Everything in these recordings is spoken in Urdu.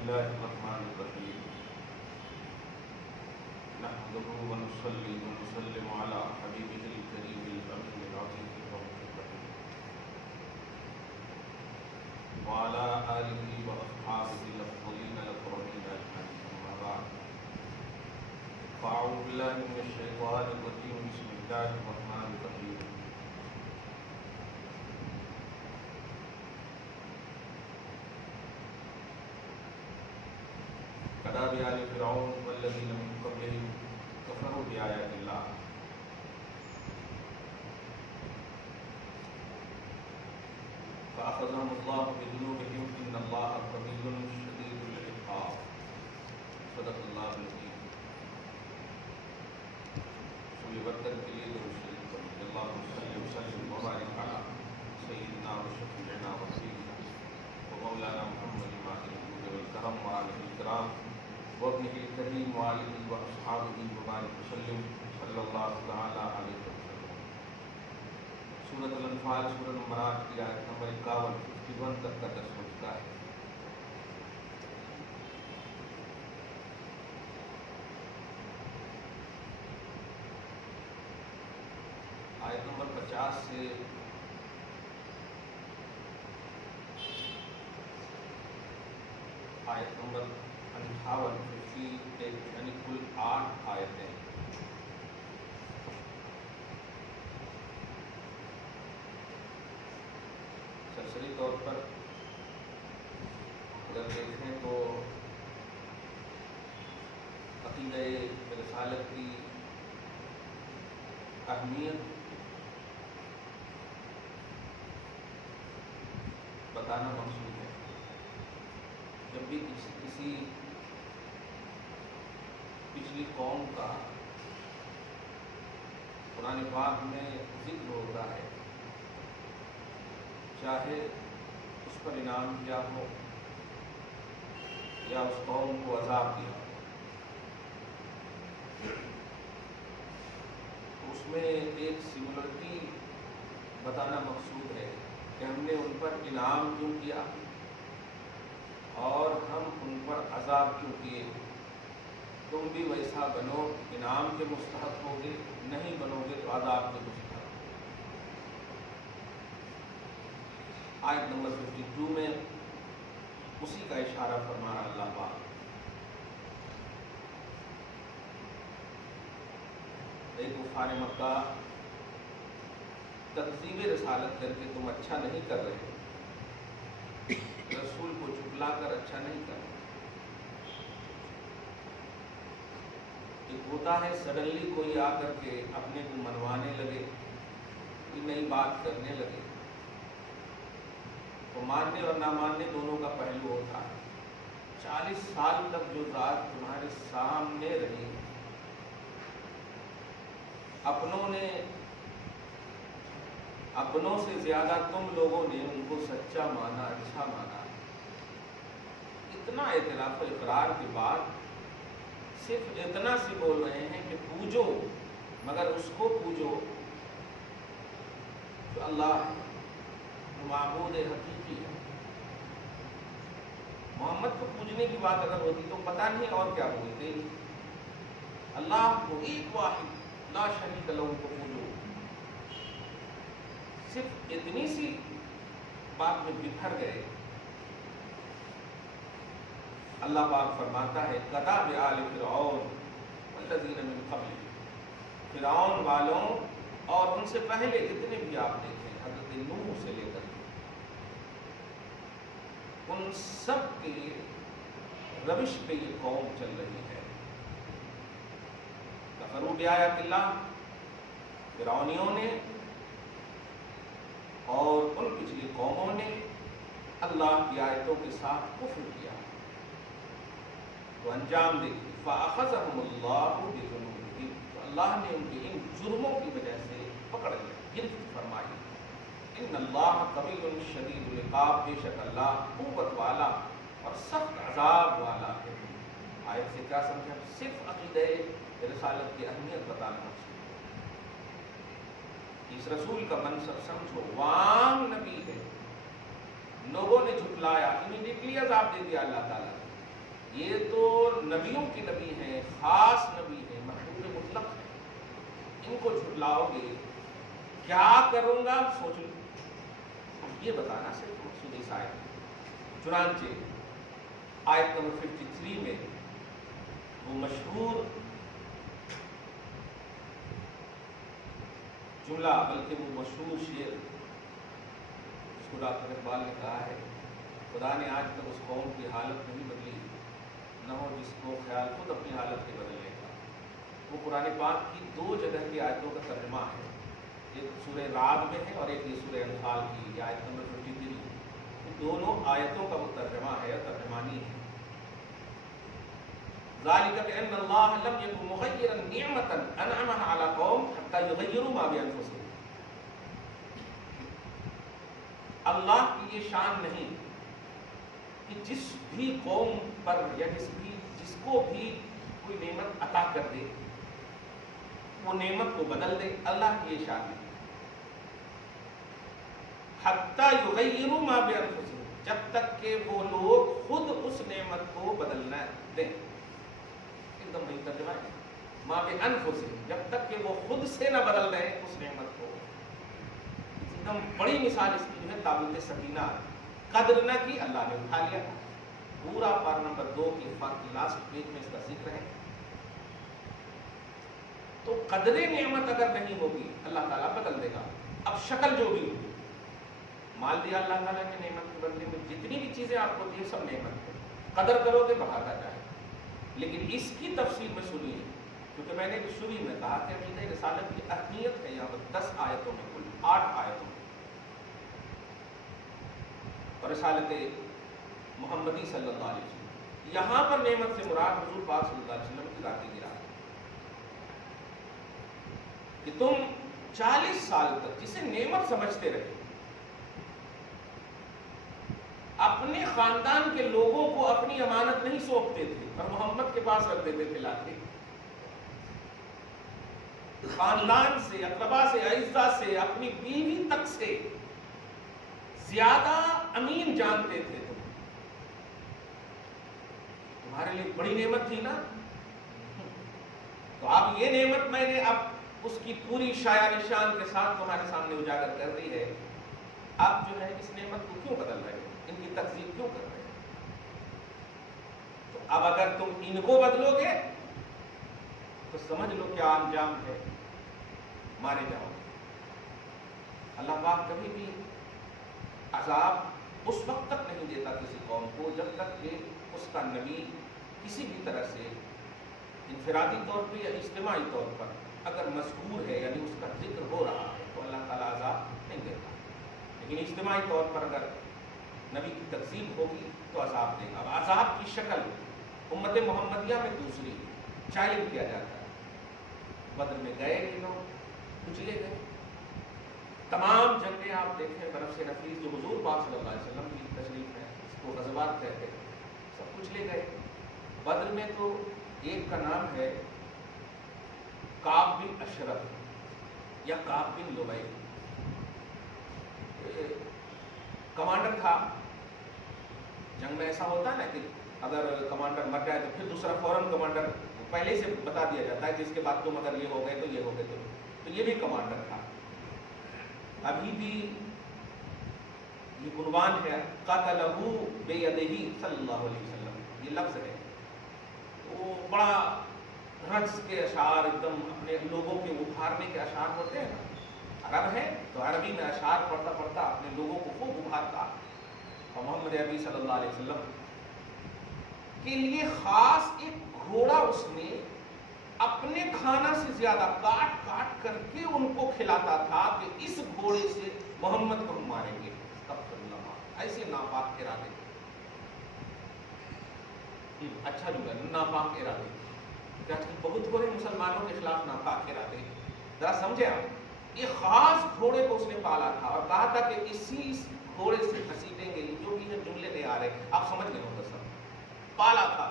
الله الرحمن الرحيم نحمده ونصلي ونسلم على حبيبه الكريم الأمين العزيز الرحيم وعلى آله وأصحابه الأفضلين الأكرمين أجمعين أما بعد فأعوذ بالله من الشيطان الرجيم بسم الله الرحمن الرحيم كداب آل فرعون والذين من قبلهم كفروا بآيات الله فأخذهم الله بذنوبهم إن الله قوي شديد العقاب صدق الله العظيم. رسول وطن کے لیے درود شریف پڑھیں. اللهم صل وسلم وبارك على سيدنا وشفيعنا وسيدنا ومولانا محمد ماهر الجود والكرم وآله الكرام وابنه الكريم وآله وأصحابه وبارك وسلم صلی اللہ تعالی علیہ وسلم. سورۃ الانفال سورۃ نمبر 8 کی آیت نمبر 51 تک کا درس ہو چکا ہے. آیت نمبر 50 سے آیت نمبر 58 یعنی کل 8 آیتیں. سرسری طور پر اگر دیکھیں تو عقیدہ رسالت کی اہمیت بتانا مقصود ہے. جب بھی کسی پچھلی قوم کا قرآن پاک میں ذکر ہوتا ہے چاہے اس پر انعام کیا ہو یا اس قوم کو عذاب دیا ہو تو اس میں ایک سملرٹی بتانا مقصود ہے کہ ہم نے ان پر انعام کیوں کیا اور ہم ان پر عذاب کیوں کیے. تم بھی ویسا بنو، انعام کے مستحق ہوگے، نہیں بنو گے تو عذاب کے مستحق. آیت نمبر 52 میں اسی کا اشارہ فرما رہا اللہ پاک. ایک کفار مکہ تکذیب رسالت کر کے تم اچھا نہیں کر رہے، رسول کو جھٹلا کر اچھا نہیں کر رہے. ایک ہوتا ہے سڈنلی کوئی آ کر کے اپنے کو منوانے لگے، کوئی نئی بات کرنے لگے تو ماننے اور نہ ماننے دونوں کا پہلو ہوتا ہے. 40 سال تک جو ذات تمہارے سامنے رہی، اپنوں سے زیادہ تم لوگوں نے ان کو سچا مانا، اچھا مانا. اتنا اعتراف و اقرار کے بعد صرف اتنا سی بول رہے ہیں کہ پوجو، مگر اس کو پوجو جو اللہ معبود حقیقی ہے. محمد کو پوجنے کی بات اگر ہوتی تو پتہ نہیں اور کیا بولتے. اللہ کو ایک واحد لا شریک لہ کو پوجو. صرف اتنی سی بات میں بکھر گئے. اللہ پاک فرماتا ہے کداب آل فرعون والذین من قبل، فرعون والوں اور ان سے پہلے کتنے بھی آپ دیکھیں، حضرت نوح سے لے کر ان سب کے روش پہ یہ قوم چل رہی ہے. کفروا بآیات اللہ، فرعونیوں نے اور ان پچھلی قوموں نے اللہ کی آیتوں کے ساتھ کفر کیا تو انجام دیکھیے. فأخذهم اللہ بذنوبہم، تو اللہ نے ان کے ان جرموں کی وجہ سے پکڑ لیا، گرفت فرمائی. ان اللہ قوی شدید العقاب، بے شک اللہ قوت والا اور سخت عذاب والا ہے. آیت سے کیا سمجھا؟ صرف عقیدہ رسالت کی اہمیت بتانا مقصود ہے. اس رسول کا منصب سمجھو عام نبی ہے، لوگوں نے جھٹلایا، امیڈیٹلی عذاب دے دیا اللہ تعالیٰ. یہ تو نبیوں کے نبی ہیں، خاص نبی ہیں، محبوب مطلق ہیں، ان کو جھٹلاؤ گے، کیا کروں گا سوچ لو، یہ بتانا صرف مقصود اس آیت ہے۔ چنانچہ آیت نمبر 53 میں وہ مشہور جملہ، بلکہ وہ مشہور شعر جس کو ڈاکٹر اقبال نے کہا ہے، خدا نے آج تک اس قوم کی حالت نہیں بدلی، نہ ہو جس کو خیال خود اپنی حالت کے بدلنے کا۔ وہ قرآن پاک کی 2 جگہ کی آیتوں کا ترجمہ ہے، ایک سورہ رعد میں ہے اور ایک یہ سورہ انفال کی، یہ آیت نمبر 53۔ دونوں آیتوں کا وہ ترجمہ ہے، ترجمانی ہے۔ ذالک بأن اللہ لم یکن مغیرا نعمتا انعمها علی قوم حتی یغیروا ما بانفسہم۔ اللہ کی یہ شان نہیں کہ جس بھی قوم پر یا جس کو بھی کوئی نعمت عطا کر دے وہ نعمت کو بدل دے، اللہ کی یہ شان نہیں۔ حتی یغیروا ما بانفسہم، جب تک کہ وہ لوگ خود اس نعمت کو بدلنا دیں، ایک دم وہی ترجمہ ہے، ما بانفسہم، جب تک کہ وہ خود سے نہ بدل دیں اس نعمت کو۔ ایک دم بڑی مثال اس کی جو ہے تابوت سکینہ، قدر نہ کی اللہ نے اٹھا لیا، پورا پارہ نمبر 2 کی لاسٹ پیج میں اس کا ذکر ہے۔ تو قدر نعمت اگر نہیں ہوگی اللہ تعالیٰ بدل دے گا، اب شکل جو بھی ہوگی، مال دیا اللہ تعالیٰ نے نعمت کے بدلے میں، جتنی بھی چیزیں آپ کو دی سب نعمت ہے، قدر کرو گے بڑھاتا جائے۔ لیکن اس کی تفصیل میں سنیے، کیونکہ میں نے شروع میں کہا کہ عقیدہ رسالت کی اہمیت ہے یہاں پر 10 آیتوں میں، کل 8 آیتوں میں، اور رسالت محمدی صلی اللہ علیہ وسلم، یہاں پر نعمت سے مراد حضور پاک صلی اللہ علیہ وسلم کی ذاتی گرا ہے کہ تم 40 سال تک جسے نعمت سمجھتے رہے، اپنے خاندان کے لوگوں کو اپنی امانت نہیں سونپتے تھے اور محمد کے پاس رکھ دیتے تھے لا کے، خاندان سے، اقربا سے، اعزا سے، اپنی بیوی تک سے زیادہ امین جانتے تھے تم، تمہارے لیے بڑی نعمت تھی نا۔ تو اب یہ نعمت میں نے اب اس کی پوری شایان شان کے ساتھ تمہارے سامنے اجاگر کر دی ہے، اب جو ہے اس نعمت کو کیوں بدل رہے ہو، ان کی تکذیب کیوں کر رہے ہو؟ تو اب اگر تم ان کو بدلو گے تو سمجھ لو کیا انجام ہے، مارے جاؤ گے۔ اللہ پاک کبھی بھی عذاب اس وقت تک نہیں دیتا کسی قوم کو جب تک کہ اس کا نبی کسی بھی طرح سے انفرادی طور پہ یا اجتماعی طور پر اگر مذکور ہے، یعنی اس کا ذکر ہو رہا ہے، تو اللہ تعالیٰ عذاب نہیں دیتا، لیکن اجتماعی طور پر اگر نبی کی تقسیم ہوگی تو عذاب دے گا۔ اب عذاب کی شکل امت محمدیہ میں دوسری چیلنج کیا جاتا ہے، بدر میں گئے یہ لوگ، کچلے گئے، تمام جنگیں آپ دیکھیں برف سے نفیس جو حضور پاک صلی اللہ علیہ وسلم کی تشریف ہے، اس کو غزوات کہتے ہیں، سب کچھ لے گئے۔ بدر میں تو ایک کا نام ہے کعب بن اشرف یا کعب بن لبئی، کمانڈر تھا۔ جنگ میں ایسا ہوتا ہے نا کہ اگر کمانڈر مر جائے تو پھر دوسرا فوراً کمانڈر پہلے سے بتا دیا جاتا ہے کہ اس کے بعد تم اگر یہ ہو گئے تو یہ ہو گئے، تو یہ بھی کمانڈر تھا۔ ابھی بھی یہ عنوان ہے قتلہ بیدہ صلی اللہ علیہ وسلم، یہ لفظ ہے، وہ بڑا رقص کے اشعار، ایک دم اپنے لوگوں کے ابھارنے کے اشعار ہوتے ہیں نا، عرب ہے تو عربی میں اشعار پڑھتا پڑھتا اپنے لوگوں کو خوب ابھارتا، اور محمد عربی صلی اللہ علیہ وسلم کے لیے خاص ایک گھوڑا اس نے اپنے کھانا سے زیادہ کاٹ کاٹ کر کے ان کو کھلاتا تھا کہ اس گھوڑے سے محمد کو ہم ماریں گے۔ ایسے ناپاک ارادے، اچھا جو ہے ناپاک ارادے، آج کل بہت ہو رہے مسلمانوں کے خلاف ناپاک ارادے، ذرا سمجھے آپ، یہ خاص گھوڑے کو اس نے پالا تھا اور کہا تھا کہ اسی گھوڑے سے گھسیٹیں گے، جو بھی ہے جملے نہیں آ رہے، آپ سمجھ گئے ہوگا سب، پالا تھا۔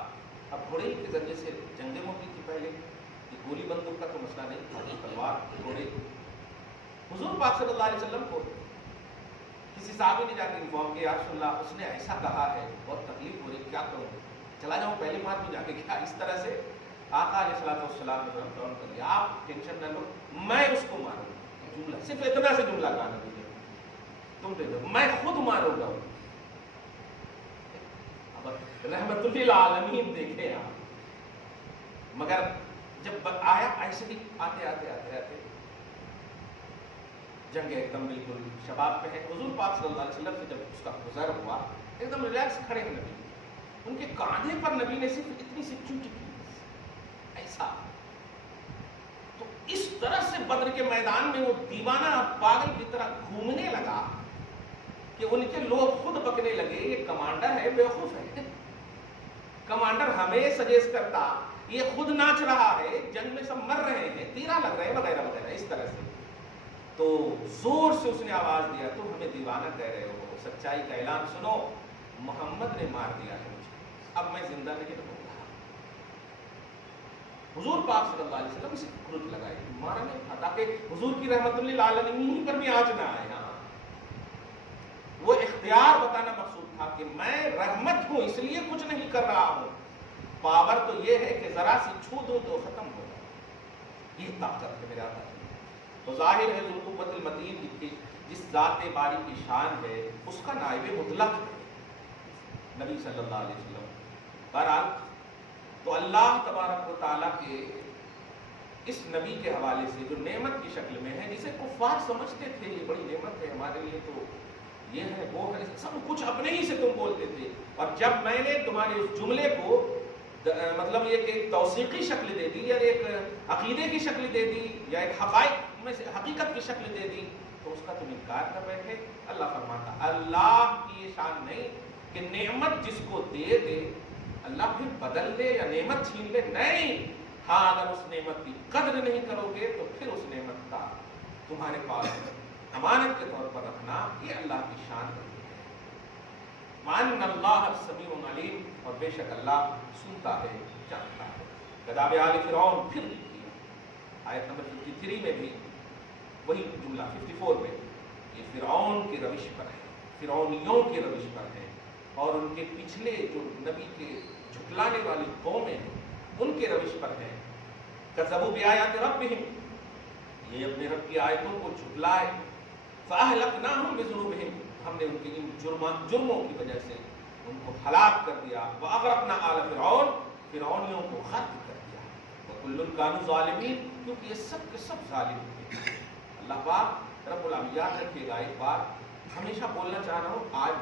اب گھوڑے کے ذریعے سے جنگیں ہوتی تھی پہلے، یہ گولی بندوق کا تو مسئلہ نہیں تھا، تلوار، گھوڑے۔ حضور پاک صلی اللہ علیہ وسلم کو کسی صحابی نے جا کے انفارم کیا، یا رسول اللہ اس نے ایسا کہا ہے، بہت تکلیف ہو رہی، کیا کروں؟ چلا جاؤں پہلی بات میں جا کے کیا اس طرح سے آقا علیہ السلام نے ڈاؤن کر دیا. آپ ٹینشن نہ لو, میں اس کو ماروں گا. جملہ صرف اتنا سے جملہ کہا نبی نے, تم دے دو, میں خود ماروں گا. رحمت للعالمین دیکھے آپ. مگر جب آیا ایسے ہی آتے آتے آتے آتے جنگ ایک دم بالکل شباب پہ ہے. حضور پاک صلی اللہ علیہ وسلم سے جب اس کا گزر ہوا ایک دم ریلیکس کھڑے ہیں نبی, ان کے کاندھے پر نبی نے صرف اتنی سی چوٹی کی ایسا. تو اس طرح سے بدر کے میدان میں وہ دیوانہ پاگل کی طرح گھومنے لگا کہ ان کے لوگ خود بکنے لگے, یہ کمانڈر ہے بیوقوف ہے, کمانڈر ہمیں سجیسٹ کرتا, یہ خود ناچ رہا ہے, جنگ میں سب مر رہے ہیں, تیرا لگ رہے ہیں وغیرہ وغیرہ اس طرح سے. تو زور سے اس نے آواز دیا, تم ہمیں دیوانہ کہہ رہے ہو, سچائی کا اعلان سنو, محمد نے مار دیا ہے مجھے, اب میں زندہ نہیں رہوں گا. حضور پاک صلی اللہ علیہ وسلم اسے کھرچ لگائی, مارا نہیں تھا تاکہ حضور کی رحمت للعالمین پر بھی آنچ نہ آئے. وہ اختیار بتانا مقصود تھا کہ میں رحمت ہوں اس لیے کچھ نہیں کر رہا ہوں, پاور تو یہ ہے کہ ذرا سی چھو دو تو ختم ہو جائے, یہ طاقت ہے میرا. تو ظاہر ہے ذو القوۃ المتین جس ذات باری کی شان ہے اس کا نائب مطلق ہے نبی صلی اللہ علیہ وسلم. بہرحال تو اللہ تبارک و تعالیٰ کے اس نبی کے حوالے سے جو نعمت کی شکل میں ہے, جسے کفار سمجھتے تھے یہ بڑی نعمت ہے ہمارے لیے, تو یہ ہے وہ ہے, سب کچھ اپنے ہی سے تم بولتے تھے. اور جب میں نے تمہارے اس جملے کو مطلب یہ کہ ایک توثیقی شکل دے دی یا ایک عقیدے کی شکل دے دی یا ایک حقائق میں سے حقیقت کی شکل دے دی, تو اس کا تم انکار کر بیٹھے. اللہ فرماتا اللہ کی یہ شان نہیں کہ نعمت جس کو دے دے اللہ پھر بدل دے یا نعمت چھین لے, نہیں. ہاں اگر اس نعمت کی قدر نہیں کرو گے تو پھر اس نعمت کا تمہارے پاس امانت کے طور پر رکھنا یہ اللہ کی شان ہے. وَأَنَّ اللَّهَ السَّمِيعُ الْعَلِيمُ, اور بے شک اللہ سنتا ہے جانتا ہے. کتاب آل فرعون پھر لکھی آیت نمبر 53 میں بھی وہی جملہ 54 میں, یہ فرعون کی روش پر ہے, فرعونیوں کی روش پر ہے, اور ان کے پچھلے جو نبی کے جھٹلانے والی قومیں ہیں ان کے روش پر ہے. کذبوا بآیات ربہم, یہ اپنے رب کی آیتوں کو جھٹلائے. فأہلکناہم بذنوبہم, ہم نے ان کے ان جرموں کی وجہ سے ان کو ہلاک کر دیا. وأغرقنا آل فرعون, فرعونیوں کو غرق کر دیا. وکل کانوا ظالمین, کیونکہ یہ سب کے سب ظالم تھے. اللہ پاک رب العالمین یاد رکھیے گا, ایک بار ہمیشہ بولنا چاہ رہا ہوں, آج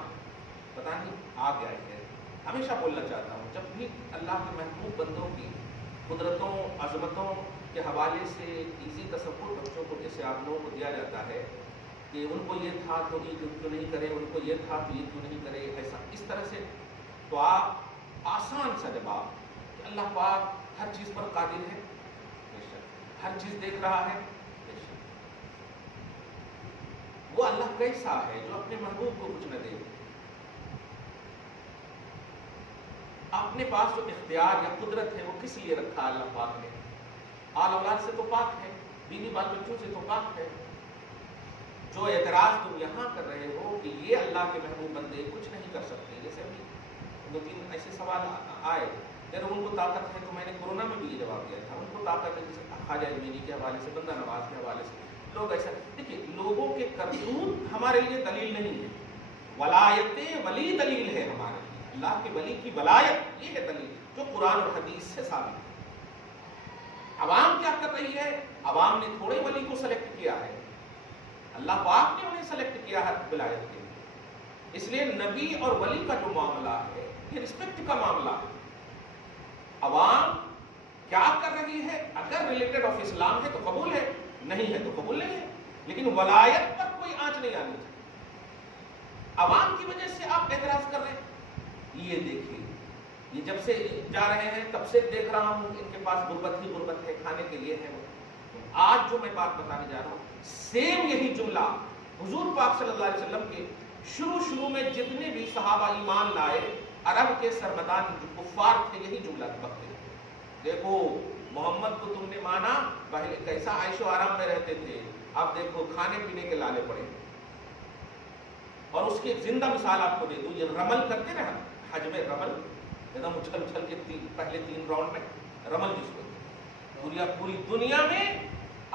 پتہ نہیں آ گیا ہے, ہمیشہ بولنا چاہتا ہوں جب بھی اللہ کے محبوب بندوں کی قدرتوں عظمتوں کے حوالے سے ایزی تصور بچوں کو جیسے آپ لوگوں کو دیا جاتا ہے کہ ان کو یہ تھا تو یہ کیوں نہیں کرے, ان کو یہ تھا تو یہ کیوں نہیں کرے, ایسا اس طرح سے, تو آپ آسان سا جواب کہ اللہ پاک ہر چیز پر قادر ہے, بے شک ہر چیز دیکھ رہا ہے, بے شک. وہ اللہ کیسا ہے جو اپنے محبوب کو کچھ نہ دے. اپنے پاس جو اختیار یا قدرت ہے وہ کس لیے رکھا اللہ پاک نے. آل اولاد سے تو پاک ہے, بیوی بال بچوں سے تو پاک ہے. جو اعتراض تم یہاں کر رہے ہو کہ یہ اللہ کے محبوب بندے کچھ نہیں کر سکتے, جیسے ابھی 2-3 ایسے سوال آئے, اگر ان کو طاقت ہے تو میں نے کورونا میں بھی یہ جواب دیا تھا, ان کو طاقت ہے جیسے خواجہ اجمیری کے حوالے سے, بندہ نواز کے حوالے سے لوگ ایسا. دیکھیے لوگوں کے کرتوت ہمارے لیے دلیل نہیں ہے, ولایت ولی دلیل ہے ہمارے لیے. اللہ کے ولی کی ولایت یہ ہے دلیل جو قرآن اور حدیث سے ثابت ہے. عوام کیا کر رہی ہے, عوام نے تھوڑے ولی کو سلیکٹ کیا ہے, اللہ پاک نے انہیں سلیکٹ کیا ہے ولایت کے لیے. اس لیے نبی اور ولی کا جو معاملہ ہے یہ رسپیکٹ کا معاملہ ہے. عوام کیا کر رہی ہے, اگر ریلیٹڈ آف اسلام ہے تو قبول ہے, نہیں ہے تو قبول نہیں ہے, لیکن ولایت پر کوئی آنچ نہیں آنی چاہیے. عوام کی وجہ سے آپ اعتراض کر رہے ہیں. یہ دیکھیے, یہ جب سے جا رہے ہیں تب سے دیکھ رہا ہوں ان کے پاس غربت ہی غربت ہے, کھانے کے لیے ہے. آج جو میں بات بتانے جا رہا ہوں سیم یہی جملہ حضور پاک صلی اللہ علیہ وسلم کے شروع میں جتنے بھی صحابہ ایمان لائے عرب کے سربدان جو کفار تھے یہی جملہ بکتے تھے. دیکھو محمد کو تم نے مانا, پہلے کیسا عیش و آرام میں رہتے تھے, اب دیکھو کھانے پینے کے لالے پڑے. اور اس کی ایک زندہ مثال آپ کو دے دوں, یہ رمل کرتے نا, حج میں رمل, ایک دم اچھل اچھل کے پہلے 3 راؤنڈ میں رمل جس کو پوری دنیا میں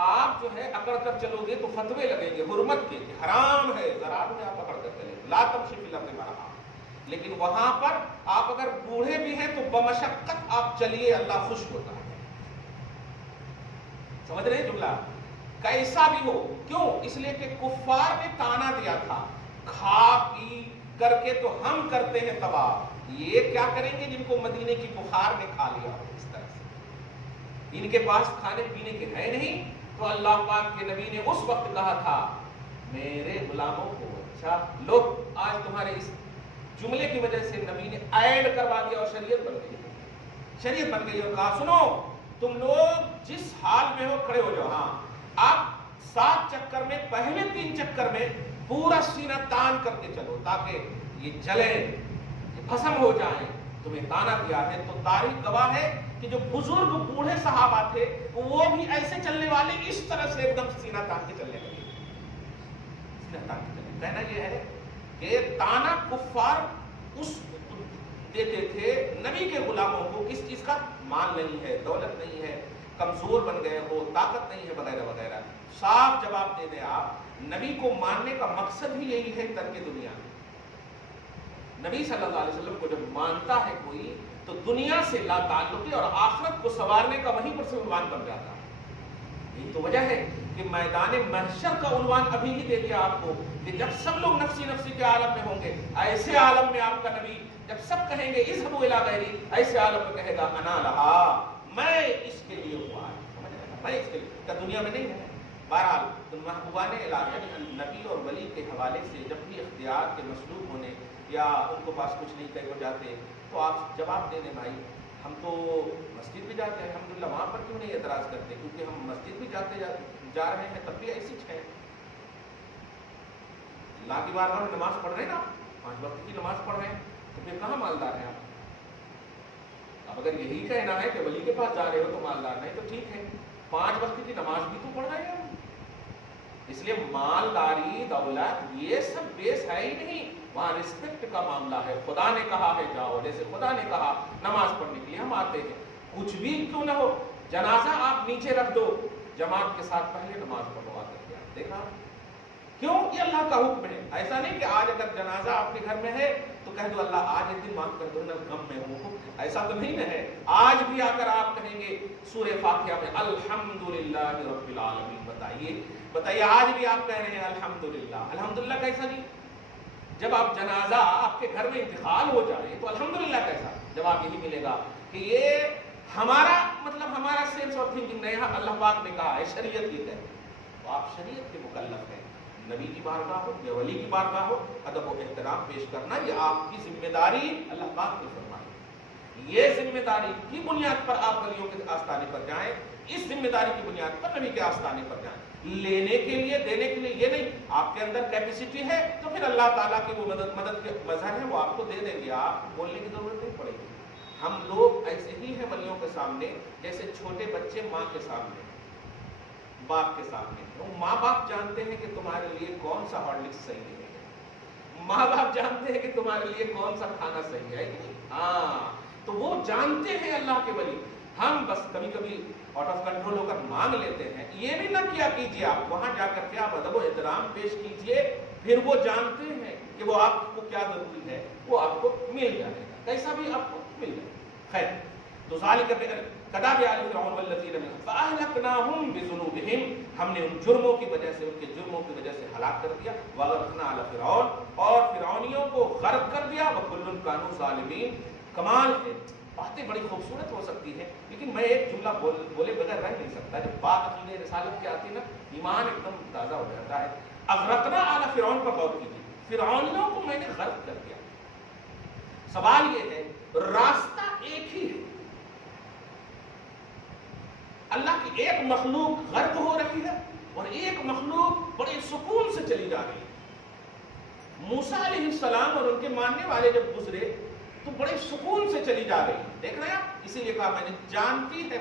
آپ جو ہے اکڑ کر چلو گے تو فتوے لگیں گے حرمت کے کہ حرام ہے، ذرا میں آپ پکڑ کر چلیں گے، لا تمشی فی الارض مرحا، لیکن وہاں پر آپ اگر بوڑھے بھی ہیں تو بمشقت آپ چلیے، اللہ خوش ہوتا ہے۔ سمجھ رہے ہیں جملہ؟ کیسا بھی ہو، کیوں؟ اس لیے کہ کفار نے تانا دیا تھا، کھا پی کر کے تو ہم کرتے ہیں تباہ، یہ کیا کریں گے جن کو مدینے کی بخار نے کھا لیا ہو اس طرح سے، ان کے پاس کھانے پینے کے ہے نہیں۔ تو اللہ پاک کے نبی نے اس وقت کہا تھا میرے غلاموں کو، اچھا لو آج تمہارے اس جملے کی وجہ سے نبی نے ایڈ کروا دیا اور شریعت بن گئی، شریعت بن گئی، اور کہا سنو تم لوگ جس حال میں ہو کھڑے ہو جاؤ، ہاں آپ 7 چکر میں پہلے 3 چکر میں پورا سینہ تان کر کے چلو تاکہ یہ جلیں، یہ بھسم ہو جائیں، تمہیں تانا دیا ہے۔ تو تاریخ گواہ ہے کہ جو بزرگ بوڑھے صحابہ تھے وہ بھی ایسے چلنے والے، اس طرح سے ایک دم سینہ تان کے چلنے لگے، سینہ تان کے چلنے۔ کہنا یہ ہے کہ تانا کفار اس دیتے تھے نبی کے غلاموں کو، کس چیز کا؟ مال نہیں ہے، دولت نہیں ہے، کمزور بن گئے ہو، طاقت نہیں ہے، وغیرہ وغیرہ۔ صاف جواب دے دیں آپ، نبی کو ماننے کا مقصد ہی یہی ہے ترک دنیا۔ نبی صلی اللہ علیہ وسلم کو جب مانتا ہے کوئی تو دنیا سے لا تعلقی اور آخرت کو سنوارنے کا وہیں پر سے عنوان بن جاتا ہے۔ یہی تو وجہ ہے کہ میدان محشر کا عنوان ابھی ہی دے دیا آپ کو کہ جب سب لوگ نفسی نفسی کے عالم میں ہوں گے، ایسے عالم میں آپ کا نبی جب سب کہیں گے اذهبوا الى غیری، ایسے عالم میں کہے گا انا لہا، میں اس کے لیے ہوا ہے، سمجھ رہے ہیں؟ میں اس کے لیے، کیا دنیا میں نہیں ہے؟ بہرحال تو محبوبان الہی نبی اور ولی کے حوالے سے جب بھی اختیار کے مسلوب ہونے یا ان کو پاس کچھ نہیں کہے ہو جاتے تو آپ جواب دے دیں بھائی ہم تو مسجد بھی جاتے ہیں الحمدللہ، وہاں پر کیوں نہیں اعتراض کرتے؟ کیونکہ ہم مسجد بھی جا رہے ہیں تب بھی ایسی ہے، اللہ کی بارگاہ میں نماز پڑھ رہے ہیں نا، 5 وقت کی نماز پڑھ رہے ہیں، تو پھر کہاں مالدار ہیں آپ؟ اب اگر یہی کہنا ہے کہ ولی کے پاس جا رہے ہو تو مالدار نہیں، تو ٹھیک ہے 5 وقت کی نماز بھی تو پڑھ رہے ہیں۔ اس لیے مالداری، دولت، یہ سب بیس ہے ہی نہیں، وہاں رسپیکٹ کا معاملہ ہے۔ خدا نے کہا ہے جاؤ، جیسے خدا نے کہا نماز پڑھنے کے لیے ہم آتے ہیں، کچھ بھی کیوں نہ ہو، جنازہ آپ نیچے رکھ دو، جماعت کے ساتھ پہلے نماز پڑھو آ کر کے، دیکھا کیوں؟ یہ اللہ کا حکم ہے۔ ایسا نہیں کہ آج اگر جنازہ آپ کے گھر میں ہے تو کہہ دو اللہ آج ایک دن معاف کر دو نا، غم میں ہوں، ایسا تو نہیں ہے۔ آج بھی آ کر آپ کہیں گے سورہ فاتحہ میں الحمدللہ رب العالمین، بتائیے آج بھی آپ کہہ رہے ہیں الحمدللہ۔ الحمدللہ کیسا جی؟ جب آپ جنازہ آپ کے گھر میں انتقال ہو جائے تو الحمدللہ کیسا؟ جواب یہی ملے گا کہ یہ ہمارا مطلب ہمارا سینس آف تھنکنگ نہیں ہے، اللہ پاک نے کہا ہے، شریعت یہ ہے، تو آپ شریعت کے مکلف ہیں۔ نبی کی بارگاہ ہو یا ولی کی بارگاہ ہو، ادب و احترام پیش کرنا یہ آپ کی ذمہ داری اللہ پاک نے فرمائی۔ یہ ذمہ داری کی بنیاد پر آپ ولیوں کے آستانے پر جائیں، اس ذمہ داری کی بنیاد پر نبی کے آستانے پر جائیں۔ لینے کے لیے، دینے کے لیے یہ نہیں، آپ کے اندر کیپیسٹی ہے تو پھر اللہ تعالیٰ کی وہ مدد کے مظہر ہے، وہ آپ کو دے دیں گے، آپ بولنے کی ضرورت نہیں پڑے گی۔ ہم لوگ ایسے ہی ہیں ولیوں کے سامنے جیسے چھوٹے بچے ماں کے سامنے، باپ کے سامنے۔ ماں باپ جانتے ہیں کہ تمہارے لیے کون سا ہارلکس صحیح ہے، ماں باپ جانتے ہیں کہ تمہارے لیے کون سا کھانا صحیح ہے، ہاں تو وہ جانتے ہیں اللہ کے ولی۔ ہم بس کبھی کبھی آؤٹ آف کنٹرول ہو کر مانگ لیتے ہیں، یہ بھی نہ کیا کیجیے، آپ وہاں جا کر کے آپ ادب و احترام پیش کیجیے، پھر وہ جانتے ہیں کہ وہ آپ کو کیا ضروری ہے، وہ آپ کو مل جائے گا، کیسا بھی آپ کو مل جائے گا۔ خیر تو ذالک کذاب آل فرعون والذین من فاہلکناہم بذنوبہم، ہم نے ان جرموں کی وجہ سے، ان کے جرموں کی وجہ سے ہلاک کر دیا، واغرقنا آل فرعون، اور فرعونیوں کو غرق کر دیا، وکل کانوا ظالمین۔ کمال ہے، باتیں بڑی خوبصورت ہو سکتی ہے لیکن میں ایک جملہ بولے بغیر رہ نہیں سکتا، جب بات عقیدہ رسالت کی آتی ہے نا ایمان ایک دم تازہ ہو جاتا ہے۔ اغرقنا آل فرعون پر غور کیجیے، فرعونیوں کو میں نے غرق کر دیا۔ سوال یہ ہے راستہ ایک ہی ہے، اللہ کی ایک مخلوق غرق ہو رہی ہے اور ایک مخلوق بڑے سکون سے چلی جا رہی ہے۔ موسیٰ علیہ السلام اور ان کے ماننے والے جب گزرے تو بڑے سکون سے چلی جا رہی ہے، دیکھ رہے ہیں آپ، اسی لیے کہا میں نے جانتی ہے،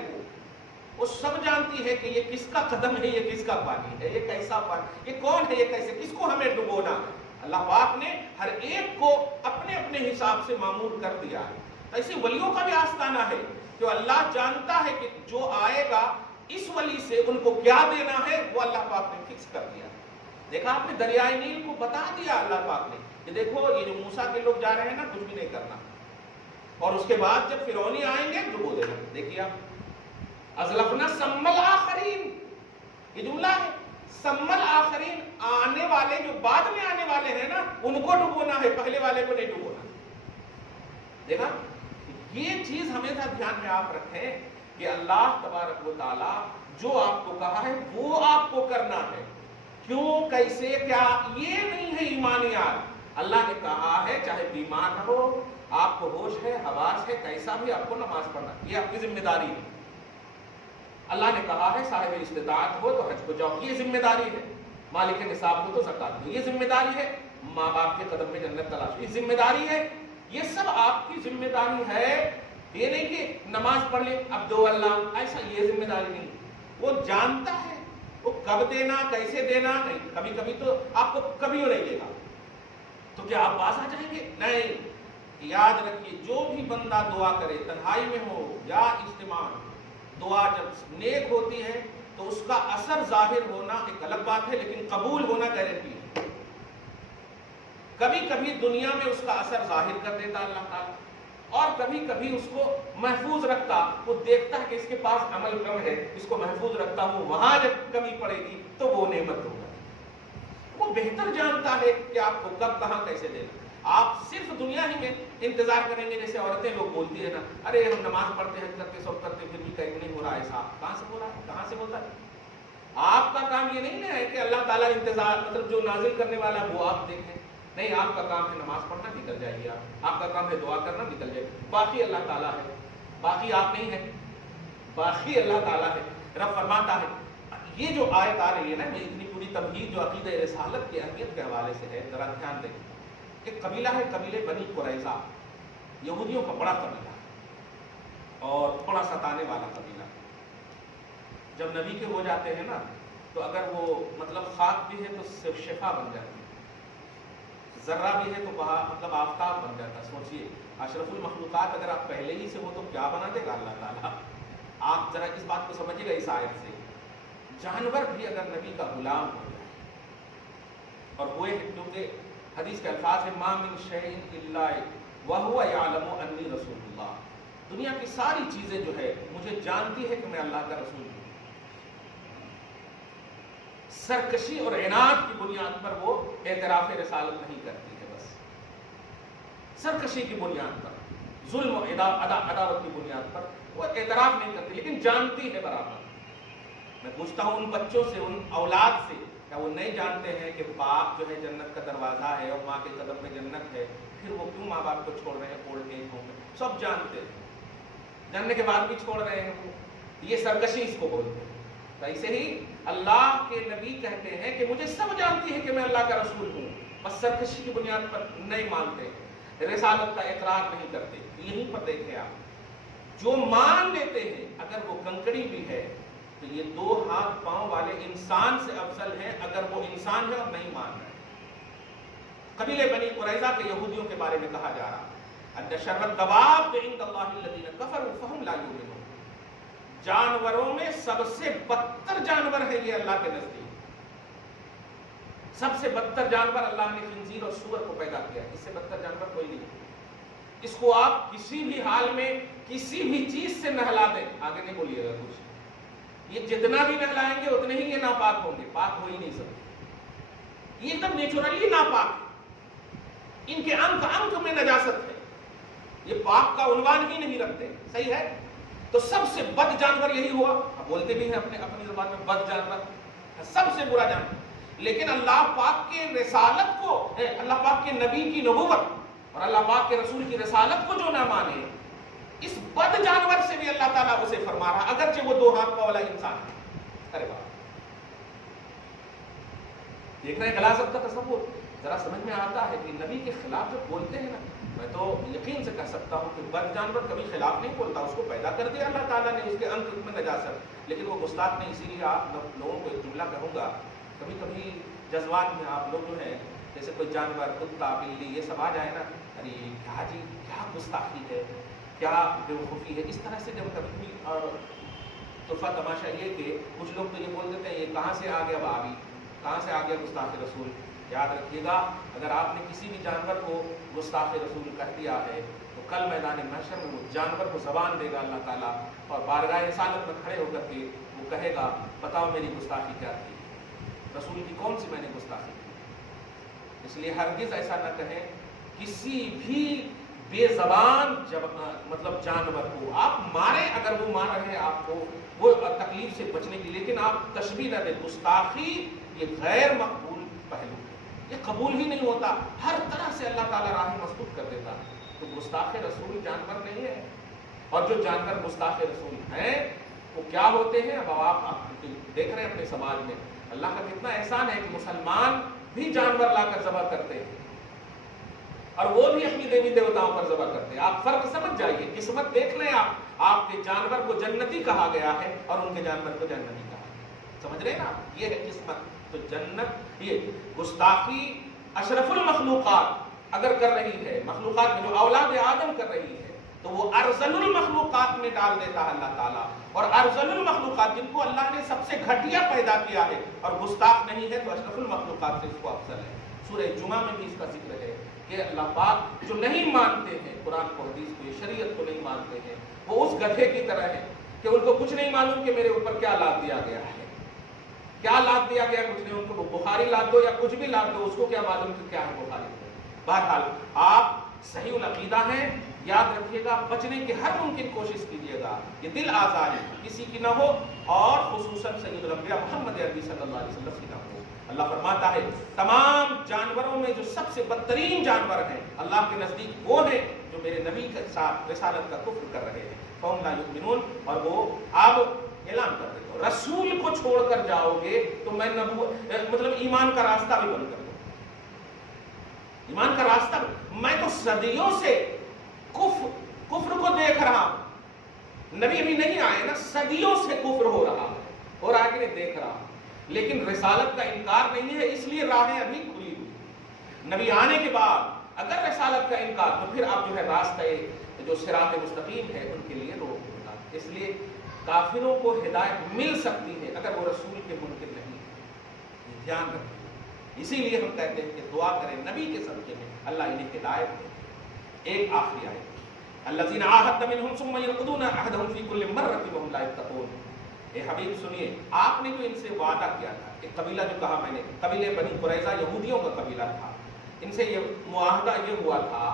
وہ سب جانتی ہے کہ یہ کس کا قدم ہے، یہ کس کا پانی ہے، یہ کیسا پانی، یہ کون ہے، یہ کیسے، کس کو ہمیں ڈبونا ہے۔ اللہ پاک نے ہر ایک کو اپنے اپنے حساب سے معمور کر دیا ہے۔ ایسے ولیوں کا بھی آستانہ ہے کہ اللہ جانتا ہے کہ جو آئے گا اس ولی سے ان کو کیا دینا ہے، وہ اللہ پاک نے فکس کر دیا۔ دیکھا آپ نے دریائے نیل کو بتا دیا اللہ پاک نے کہ دیکھو یہ جو موسیٰ کے لوگ جا رہے ہیں نا، کچھ بھی نہیں کرنا، اور اس کے بعد جب فرعونی آئیں گے ڈبو دینا۔ دیکھیے آپ ازلفنا ثم الآخرین، یہ جملہ ہے، ثم الآخرین، آنے والے جو بعد میں آنے والے ہیں نا ان کو ڈبونا ہے، پہلے والے کو نہیں ڈبونا۔ دیکھا یہ چیز ہمیشہ دھیان میں آپ رکھیں کہ اللہ تبارک و تعالی جو آپ کو کہا ہے وہ آپ کو کرنا ہے، کیوں کیسے کیا یہ نہیں ہے ایمانیات۔ اللہ نے کہا ہے چاہے بیمار نہ ہو، آپ کو ہوش ہے، حواس ہے، کیسا بھی آپ کو نماز پڑھنا، یہ آپ کی ذمہ داری ہے۔ اللہ نے کہا ہے صاحب استطاعت ہو تو حج کو جاؤ، یہ ذمہ داری ہے۔ مالک نصاب ہو تو زکات دو، یہ ذمہ داری ہے۔ ماں باپ کے قدم میں جنت تلاش، یہ ذمہ داری ہے۔ یہ سب آپ کی ذمہ داری ہے، یہ نہیں کہ نماز پڑھ لے اب دو اللہ، ایسا یہ ذمہ داری نہیں۔ وہ جانتا ہے وہ کب دینا کیسے دینا، نہیں کبھی کبھی تو آپ کو کبھی نہیں دے گا تو کیا آپ پاس آ جائیں گے؟ نہیں، یاد رکھیے جو بھی بندہ دعا کرے تنہائی میں ہو یا اجتماع، دعا جب نیک ہوتی ہے تو اس کا اثر ظاہر ہونا ایک الگ بات ہے، لیکن قبول ہونا گارنٹی ہے۔ کبھی کبھی دنیا میں اس کا اثر ظاہر کر دیتا اللہ تعالیٰ، اور کبھی کبھی اس کو محفوظ رکھتا، وہ دیکھتا ہے کہ اس کے پاس عمل کم ہے، اس کو محفوظ رکھتا ہوں، وہاں جب کمی پڑے گی تو وہ نعمت ہوگا۔ وہ بہتر جانتا ہے کہ آپ کو کب کہاں کیسے دینا۔ آپ صرف دنیا ہی میں انتظار کریں گے، جیسے عورتیں لوگ بولتی ہیں نا، ارے ہم نماز پڑھتے ہیں کرتے سب کرتے پھر بھی کہیں نہیں ہو رہا ہے، صاحب کہاں سے ہو رہا ہے، کہاں سے ہوتا ہے؟ آپ کا کام یہ نہیں ہے کہ اللہ تعالیٰ انتظار مطلب جو نازل کرنے والا وہ آپ دیکھیں، نہیں، آپ کا کام ہے نماز پڑھنا، نکل جائیے آپ کا کام ہے دعا کرنا، نکل جائے، باقی اللہ تعالیٰ ہے، باقی آپ نہیں ہیں، باقی اللہ تعالیٰ ہے۔ رب فرماتا ہے، یہ جو آیت آ رہی ہے نا، یہ اتنی پوری تمہید جو عقیدہ رسالت کی اہمیت کے حوالے سے ہے، ذرا دھیان دیں۔ ایک قبیلہ ہے قبیلے بنی قریظہ، یہودیوں کا بڑا قبیلہ ہے اور بڑا ستانے والا قبیلہ۔ جب نبی کے ہو جاتے ہیں نا تو اگر وہ مطلب خاک بھی ہے تو صرف شفا بن جاتی ہے، ذرہ بھی ہے تو مطلب آفتاب بن جاتا ہے۔ سوچئے اشرف المخلوقات اگر آپ پہلے ہی سے ہو تو کیا بنا دے گا اللہ تعالیٰ۔ آپ ذرا اس بات کو سمجھیے گا اس آیت سے، جانور بھی اگر نبی کا غلام ہو جائے، اور ہوئے ہیں، کیونکہ حدیث کے الفاظ ہیں ما من شیء الا وهو يعلم انی رسول اللہ، دنیا کی ساری چیزیں جو ہے مجھے جانتی ہے کہ میں اللہ کا رسول ہوں۔ سرکشی اور عناد کی بنیاد پر وہ اعتراف رسالت نہیں کرتی ہے، بس سرکشی کی بنیاد پر، ظلم و عداوت کی بنیاد پر وہ اعتراف نہیں کرتی، لیکن جانتی ہے برابر۔ میں پوچھتا ہوں ان بچوں سے، ان اولاد سے، کیا وہ نہیں جانتے ہیں کہ باپ جو ہے جنت کا دروازہ ہے اور ماں کے قدم میں جنت ہے؟ پھر وہ کیوں ماں باپ کو چھوڑ رہے ہیں اولڈ ایج ہوم میں؟ سب جانتے ہیں، جاننے کے بعد بھی چھوڑ رہے ہیں، یہ سرکشی اس کو بولتے ہیں۔ تو ایسے ہی اللہ کے نبی کہتے ہیں کہ مجھے سب جانتی ہے کہ میں اللہ کا رسول ہوں، بس سرکشی کی بنیاد پر نہیں مانتے، رسالت کا اقرار نہیں کرتے۔ یہیں پر دیکھیں آپ، جو مان لیتے ہیں اگر وہ کنکڑی بھی ہے تو یہ دو ہاتھ پاؤں والے انسان سے افضل ہیں اگر وہ انسان ہے اور نہیں مان رہے۔ قبیلے بنی قریظہ کے یہودیوں کے بارے میں کہا جا رہا ان شر الدواب عند اللہ الذین کفروا فہم لا یؤمنون، جانوروں میں سب سے بدتر جانور ہے یہ اللہ کے نزدیک، سب سے بدتر جانور اللہ نے خنزیر اور سور کو پیدا کیا، اس سے بدتر جانور کوئی نہیں۔ اس کو آپ کسی بھی حال میں کسی بھی چیز سے نہلا دیں، آگے نہیں بولیے گا کچھ، یہ جتنا بھی نہلائیں گے اتنے ہی یہ ناپاک ہوں گے، پاک ہو ہی نہیں سکتے، یہ ایک دم نیچرلی ناپاک ہے، ان کے انک انک میں نجاست ہے، یہ پاک کا عنوان ہی نہیں رکھتے، صحیح ہے؟ تو سب سے بد جانور یہی ہوا، اب بولتے بھی ہیں اپنی زبان میں بد جانور، سب سے برا جانور۔ لیکن اللہ پاک کے رسالت کو، اللہ پاک کے نبی کی نبوت اور اللہ پاک کے رسول کی رسالت کو جو نہ مانے، اس بد جانور سے بھی اللہ تعالیٰ اسے فرما رہا، اگرچہ وہ دو ہاتھ پاؤں والا انسان ہے۔ ارے بات دیکھ رہے ہیں غلاظت کا تصور، ذرا سمجھ میں آتا ہے کہ نبی کے خلاف جب بولتے ہیں نا، میں تو یقین سے کہہ سکتا ہوں کہ بد جانور کبھی خلاف نہیں بولتا، اس کو پیدا کر دیا اللہ تعالیٰ نے، اس کے انک میں نجاست، لیکن وہ گستاخ نہیں۔ اسی لیے آپ لوگوں کو ایک جملہ کہوں گا، کبھی کبھی جذبات میں آپ لوگ جو ہیں، جیسے کوئی جانور، کتا، بلی، یہ سب آ جائے نا، ارے کیا جی کیا گستاخی ہے، کیا بیوقوفی ہے. اس طرح سے جب کبھی اور طرفہ تماشا یہ کہ کچھ لوگ تو یہ بول دیتے ہیں یہ کہاں سے آ گیا بابی, کہاں سے آ گیا گستاخ رسول. یاد رکھیے گا اگر آپ نے کسی بھی جانور کو گستاخ رسول کہہ دیا ہے تو کل میدان محشر میں وہ جانور کو زبان دے گا اللہ تعالیٰ, اور بارگاہ رسالت میں کھڑے ہو کر کے وہ کہے گا بتاؤ میری گستاخی کیا تھی, رسول کی کون سی میں نے گستاخی کی. اس لیے ہرگز ایسا نہ کہیں کسی بھی بے زبان مطلب جانور کو آپ ماریں, اگر وہ مار رہے ہیں آپ کو وہ تکلیف سے بچنے کی, لیکن آپ تشبیہ نہ دیں. گستاخی یہ غیر مقبول پہلو ہے, یہ قبول ہی نہیں ہوتا, ہر طرح سے اللہ تعالیٰ راہ مسدود کر دیتا. تو گستاخ رسول جانور نہیں ہے, اور جو جانور گستاخ رسول ہیں وہ کیا ہوتے ہیں. اب آپ دیکھ رہے ہیں اپنے سماج میں اللہ کا کتنا احسان ہے کہ مسلمان بھی جانور لا کر ذبح کرتے ہیں, اور وہ بھی اپنی دیوی دیوتاؤں پر ذبح کرتے ہیں. آپ فرق سمجھ جائیے, قسمت دیکھ لیں آپ کے جانور کو جنتی کہا گیا ہے اور ان کے جانور کو جنتی کہا گیا. سمجھ رہے ہیں نا, یہ ہے قسمت. تو جنت یہ گستاخی اشرف المخلوقات اگر کر رہی ہے, مخلوقات میں جو اولاد آدم کر رہی ہے, تو وہ ارذل المخلوقات میں ڈال دیتا ہے اللہ تعالیٰ. اور ارذل المخلوقات جن کو اللہ نے سب سے گھٹیا پیدا کیا ہے اور گستاخ نہیں ہے, تو اشرف المخلوقات سے اس کو افضل ہے. سورہ جمعہ میں بھی اس کا ذکر ہے کہ اللہ پاک جو نہیں مانتے ہیں قرآن کو, حدیث کو, شریعت کو نہیں مانتے ہیں, وہ اس گدھے کی طرح ہے کہ ان کو کچھ نہیں معلوم کہ میرے اوپر کیا لاد دیا گیا ہے, کیا لاد دیا گیا کچھ نہیں. ان کو بخاری لاد دو یا کچھ بھی لاد دو, اس کو کیا معلوم کہ کیا ہے بخاری. بہرحال آپ صحیح العقیدہ ہیں, یاد رکھیے گا, بچنے کی ہر ممکن کوشش کیجیے گا, یہ دل آزاری کسی کی نہ ہو, اور خصوصاً سید الانبیاء محمد عربی صلی اللہ علیہ وسلم کی نہ ہو. اللہ فرماتا ہے تمام جانوروں میں جو سب سے بدترین جانور ہیں اللہ کے نزدیک وہ ہیں جو میرے نبی کے ساتھ رسالت کا کفر کر رہے ہیں. فَهُمْ لَا يُؤْمِنُونَ, اور وہ اب اعلان کر دیتے ہو رسول کو چھوڑ کر جاؤ گے تو میں مطلب ایمان کا راستہ بھی بند کر دوں, ایمان کا راستہ. میں تو صدیوں سے کفر کو دیکھ رہا ہوں, نبی ابھی نہیں آئے نا, صدیوں سے کفر ہو رہا ہے, اور آگے نہیں دیکھ رہا ہوں, لیکن رسالت کا انکار نہیں ہے, اس لیے راہیں ابھی کھلی ہوئی. نبی آنے کے بعد اگر رسالت کا انکار تو پھر آپ جو ہے راستہ جو صراط مستقیم ہے ان کے لیے روک ہوگا. اس لیے کافروں کو ہدایت مل سکتی ہے اگر وہ رسول کے منکر نہیں, یہ دھیان رکھیں. اسی لیے ہم کہتے ہیں کہ دعا کریں نبی کے صدقے میں اللہ انہیں ہدایت دے. ایک آخری آیت, الذین عاہدت منہم ثم ینقضون عہدہم فی کل مرۃ وہم لا یتقون. اے حبیب سنیے, آپ نے جو ان سے وعدہ کیا تھا, ایک قبیلہ جو کہا میں نے, قبیلے بنی قریظہ یہودیوں کا قبیلہ تھا, ان سے یہ معاہدہ یہ ہوا تھا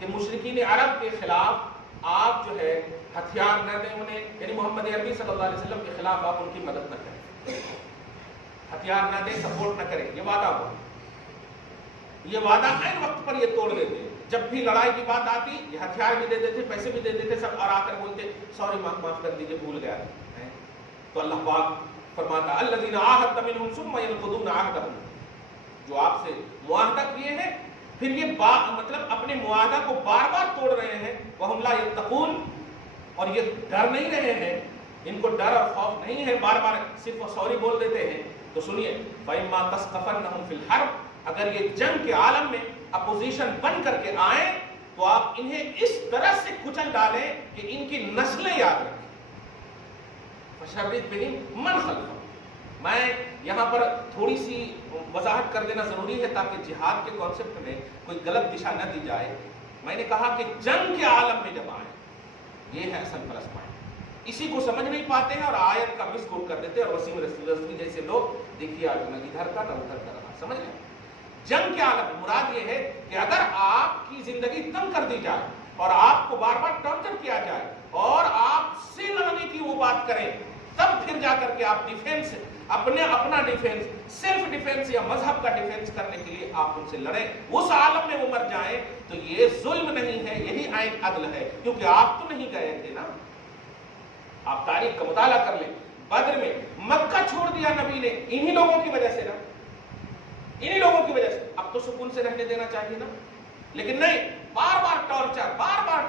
کہ مشرکین عرب کے خلاف آپ جو ہے ہتھیار نہ دیں انہیں, یعنی محمد عربی صلی اللہ علیہ وسلم کے خلاف آپ ان کی مدد نہ کریں, ہتھیار نہ دیں, سپورٹ نہ کریں. یہ وعدہ ہوا, یہ وعدہ عین وقت پر یہ توڑ دیتے. جب بھی لڑائی کی بات آتی یہ ہتھیار بھی دے دیتے, پیسے بھی دے دیتے, سب اور آ کر بولتے سوری معاف کر دیجیے بھول گیا. تو اللہ پاک فرماتا الذین عاہدت منہم ثم ینقضون عہدہم, جو آپ سے معاہدہ کیے ہیں پھر یہ مطلب اپنے معاہدہ کو بار بار توڑ رہے ہیں. وہم لا یتقون, اور یہ ڈر نہیں رہے ہیں, ان کو ڈر اور خوف نہیں ہے, بار بار صرف سوری بول دیتے ہیں. تو سنیے, فَإِمَّا تَثْقَفَنَّهُمْ فِي الْحَرْبِ, اگر یہ جنگ کے عالم میں اپوزیشن بن کر کے آئیں تو آپ انہیں اس طرح سے کچل ڈالیں کہ ان کی نسلیں یاد رکھیں. فَشَرِّدْ بِهِمْ مَنْ خَلْفَهُمْ. میں یہاں پر تھوڑی سی وضاحت کر دینا ضروری ہے تاکہ جہاد کے کانسیپٹ میں کوئی غلط دشا نہ دی جائے. میں نے کہا کہ جنگ کے عالم میں جب آئیں, یہ ہے اصل پلس پوائنٹ. اسی کو سمجھ نہیں پاتے ہیں اور آیت کا مس کوٹ کر دیتے ہیں, اور وسیم رضوی جیسے لوگ دیکھیے آج نہ ادھر کا نہ ادھر کا رہا. سمجھ لیں, جنگ کے عالم میں مراد یہ ہے کہ اگر آپ کی زندگی تنگ کر دی جائے اور آپ کو بار بار ٹارچر کیا جائے اور آپ سے لڑنے کی وہ بات کریں, تب پھر جا کر کے آپ ڈیفینس, اپنا ڈیفینس, سیلف ڈیفینس یا مذہب کا ڈیفینس کرنے کے لیے آپ ان سے لڑیں. اس عالم میں وہ مر جائیں تو یہ ظلم نہیں ہے, یہی عین عدل ہے, کیونکہ آپ تو نہیں گئے تھے نا. آپ تاریخ کا مطالعہ کر لیں, بدر میں مکہ چھوڑ دیا نبی نے انہی لوگوں کی وجہ سے نا, انہی لوگوں کی وجہ سے. اب تو سکون سے رہنے دینا چاہیے نا, لیکن نہیں, بار بار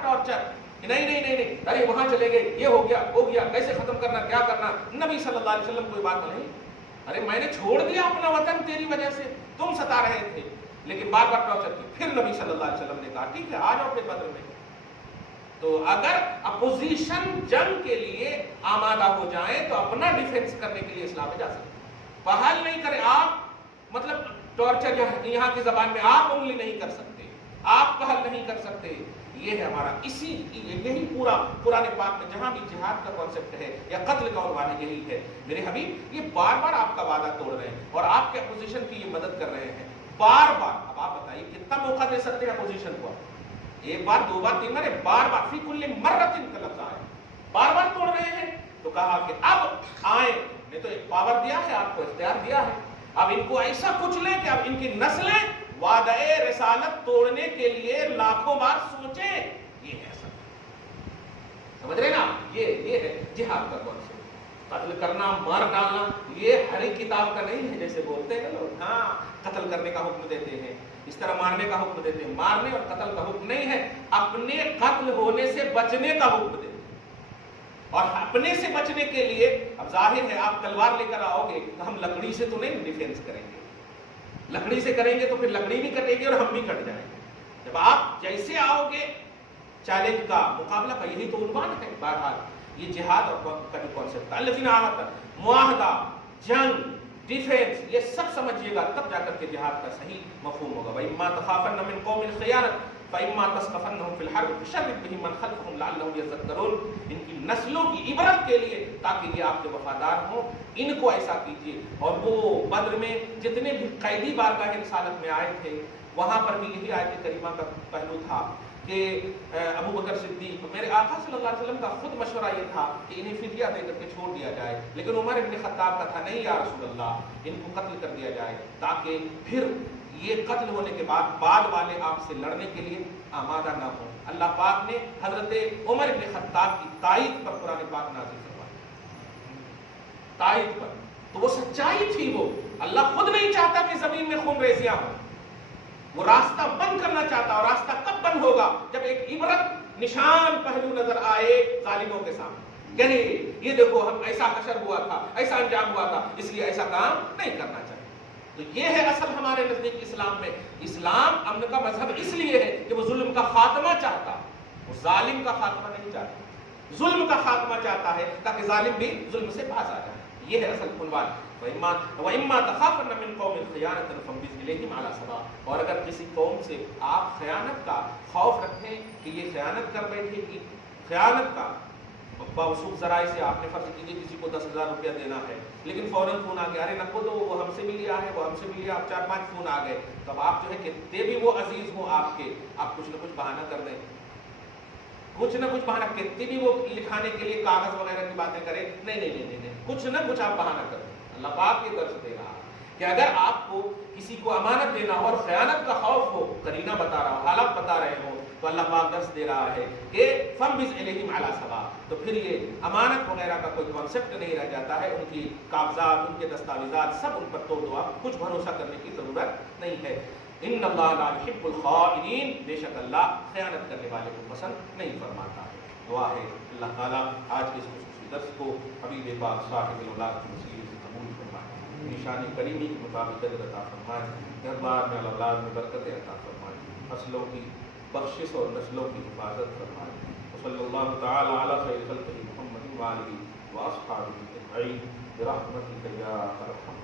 ٹارچر, نہیں, ارے وہاں چلے گئے, یہ ہو گیا, کیسے ختم کرنا, کیا کرنا. نبی صلی اللہ علیہ وسلم کوئی بات نہیں, ارے میں نے چھوڑ دیا اپنا وطن تیری وجہ سے, تم ستا رہے تھے, لیکن بار بار ٹارچر کی. پھر نبی صلی اللہ علیہ وسلم نے کہا ٹھیک ہے آ جاؤ پھر بدر میں. تو اگر اپوزیشن جنگ کے لیے آمادہ ہو جائیں تو اپنا ڈیفینس کرنے کے لیے اسلام میں جا سکتے، پہل نہیں کریں آپ، مطلب ٹارچر یہاں کی زبان میں آپ انگلی نہیں کر سکتے، آپ پہل نہیں کر سکتے. یہ ہے ہمارا، یہی پورا قرآن پاک میں جہاں بھی جہاد کا کانسیپٹ ہے یا قتل کا عنوان ہے یہی ہے. میرے حبیب یہ بار بار آپ کا وعدہ توڑ رہے ہیں اور آپ کے اپوزیشن کی یہ مدد کر رہے ہیں بار بار. اب آپ بتائیے کتنا موقع دے سکتے ہیں اپوزیشن کو؟ ایک بار، دو بار، تین بار، بار بار، فی کل مرۃ کا لفظ آئے، بار بار توڑ رہے ہیں. تو کہا کہ اب آئیں، نے تو ایک پاور دیا ہے آپ کو، اختیار دیا ہے، اب ان کو ایسا کچھ لیں کہ اب ان کی نسلیں وعدہ رسالت توڑنے کے لیے لاکھوں بار سوچیں. یہ ہے سب، سمجھ رہے نا؟ یہ ہے جہاد کا کانسیپٹ. قتل کرنا، مار ڈالنا، یہ ہر ایک کتاب کا نہیں ہے جیسے بولتے ہیں لوگ. ہاں قتل کرنے کا حکم دیتے ہیں، اس طرح مارنے کا حکم دیتے ہیں. مارنے اور قتل کا حکم نہیں ہے، اپنے قتل ہونے سے بچنے کا حکم دیتے ہیں. اور اپنے سے بچنے کے لیے اب ظاہر ہے آپ تلوار لے کر آؤ گے تو ہم لکڑی سے تو نہیں ڈیفینس کریں گے، لکڑی سے کریں گے تو پھر لکڑی بھی کٹے گی اور ہم بھی کٹ جائیں گے. جب آپ جیسے آؤ گے چیلنج کا، مقابلہ کا، یہی تو عنوان ہے. بہرحال یہ جہاد کا جو کانسیپٹ ہے، الذین عاہدوا، معاہدہ، جنگ، ڈیفینس، یہ سب سمجھیے گا تب جا کر کے جہاد کا صحیح مفہوم ہوگا. وَإِمَّا تَخَافَنَّ مِن قَوْمٍ خِيَانَةً فَإِمَّا تَثْقَفَنَّهُمْ فِي الْحَرْبِ فَشَرِّدْ بِهِم مَّنْ خَلْفَهُمْ لَعَلَّهُمْ يَذَّكَّرُونَ. ان کی نسلوں کی عبرت کے لیے تاکہ یہ آپ کے وفادار ہوں، ان کو ایسا کیجیے. اور وہ بدر میں جتنے بھی قیدی بارگاہ رسالت میں آئے تھے وہاں پر بھی یہی آیت کریمہ کا پہلو تھا کہ ابو بکر صدیق، میرے آقا صلی اللہ علیہ وسلم کا خود مشورہ یہ تھا کہ انہیں فدیہ دے کر کے چھوڑ دیا جائے، لیکن عمر بن خطاب کا تھا نہیں یا رسول اللہ ان کو قتل کر دیا جائے تاکہ پھر یہ قتل ہونے کے بعد والے آپ سے لڑنے کے لیے آمادہ نہ ہوں. اللہ پاک نے حضرت عمر بن خطاب کی تائید پر قرآن پاک نازل فرمایا، تائید پر. تو وہ سچائی تھی، وہ اللہ خود نہیں چاہتا کہ زمین میں خون ریزیاں ہوں، وہ راستہ بند کرنا چاہتا. اور راستہ کب بند ہوگا؟ جب ایک عبرت نشان پہلو نظر آئے ظالموں کے سامنے، یعنی یہ دیکھو ہم ایسا حشر ہوا تھا، ایسا انجام ہوا تھا، اس لیے ایسا کام نہیں کرنا چاہیے. تو یہ ہے اصل ہمارے نزدیک اسلام میں. اسلام امن کا مذہب اس لیے ہے کہ وہ ظلم کا خاتمہ چاہتا، وہ ظالم کا خاتمہ نہیں چاہتا، ظلم کا خاتمہ چاہتا ہے تاکہ ظالم بھی ظلم سے باز آ جائے. یہ ہے اصل عنوان. وَإِمَّا تَخَافَنَّ مِن قَوْمٍ خِيَانَةً فَانبِذْ إِلَيْهِمْ عَلَىٰ سَوَاءٍ. اور اگر کسی قوم سے آپ خیانت کا خوف رکھیں کہ یہ خیانت کر بیٹھے گی، خیانت کا باوسوق ذرائع سے آپ نے فرض کیجیے کسی کو 10,000 روپیہ دینا ہے، لیکن فوراً فون آ گیا، ارے نکو دو، وہ ہم سے بھی لیا ہے، وہ ہم سے بھی لیا، اب 4-5 فون آ گئے. تب آپ جو ہے کتنے بھی وہ عزیز ہوں آپ کے، آپ کچھ نہ کچھ بہانہ کر دیں، کچھ نہ کچھ بہانہ، کتنی بھی وہ لکھانے کے لیے کاغذ وغیرہ کی باتیں کریں، نہیں، کچھ نہ کچھ آپ بہانہ کر دیں. اللہ پاک یہ درس دے رہا کہ اگر آپ کو کسی کو امانت دینا اور خیانت کا خوف ہو، قرینہ بتا رہا ہو، حالات بتا رہے ہو، تو اللہ پاک درس دے رہا ہے کہ فَانبِذْ إِلَيْهِمْ عَلَىٰ سَوَاءٍ. تو پھر یہ امانت وغیرہ کا کوئی کانسیپٹ نہیں رہ جاتا ہے، ان کی کاغذات، ان کے دستاویزات سب ان پر توڑ دو، کچھ بھروسہ کرنے کی ضرورت نہیں ہے. ان اللہ لا يحب الخائنین، بے شک اللہ خیانت کرنے والے کو پسند نہیں فرماتا ہے. دعا ہے اللہ تعالیٰ آج کے اس خصوصی درس کو حبیب پاک صاحب الاولاد کی وسیلے سے قبول فرمائے، نشان کریمی کے مطابق عطا فرمائے، گھر بار میں اولاد میں برکتیں عطا فرمائے، فصلوں کی بخشش اور نسلوں کی حفاظت فرمائے. صلی اللہ تعالی علی خیر خلقہ محمد وآلہ واصحابہ اجمعین برحمتک یا ارحم